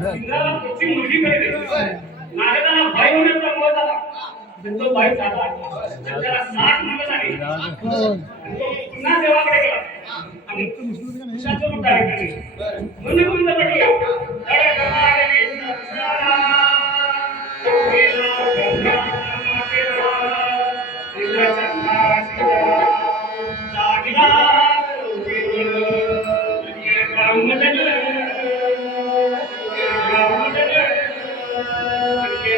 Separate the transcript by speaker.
Speaker 1: जाकती सह다가 प्रजी हो लो बाई सात नमीड आणी और से अ को ना थिए कर एक हा अजै जुए मुष्ड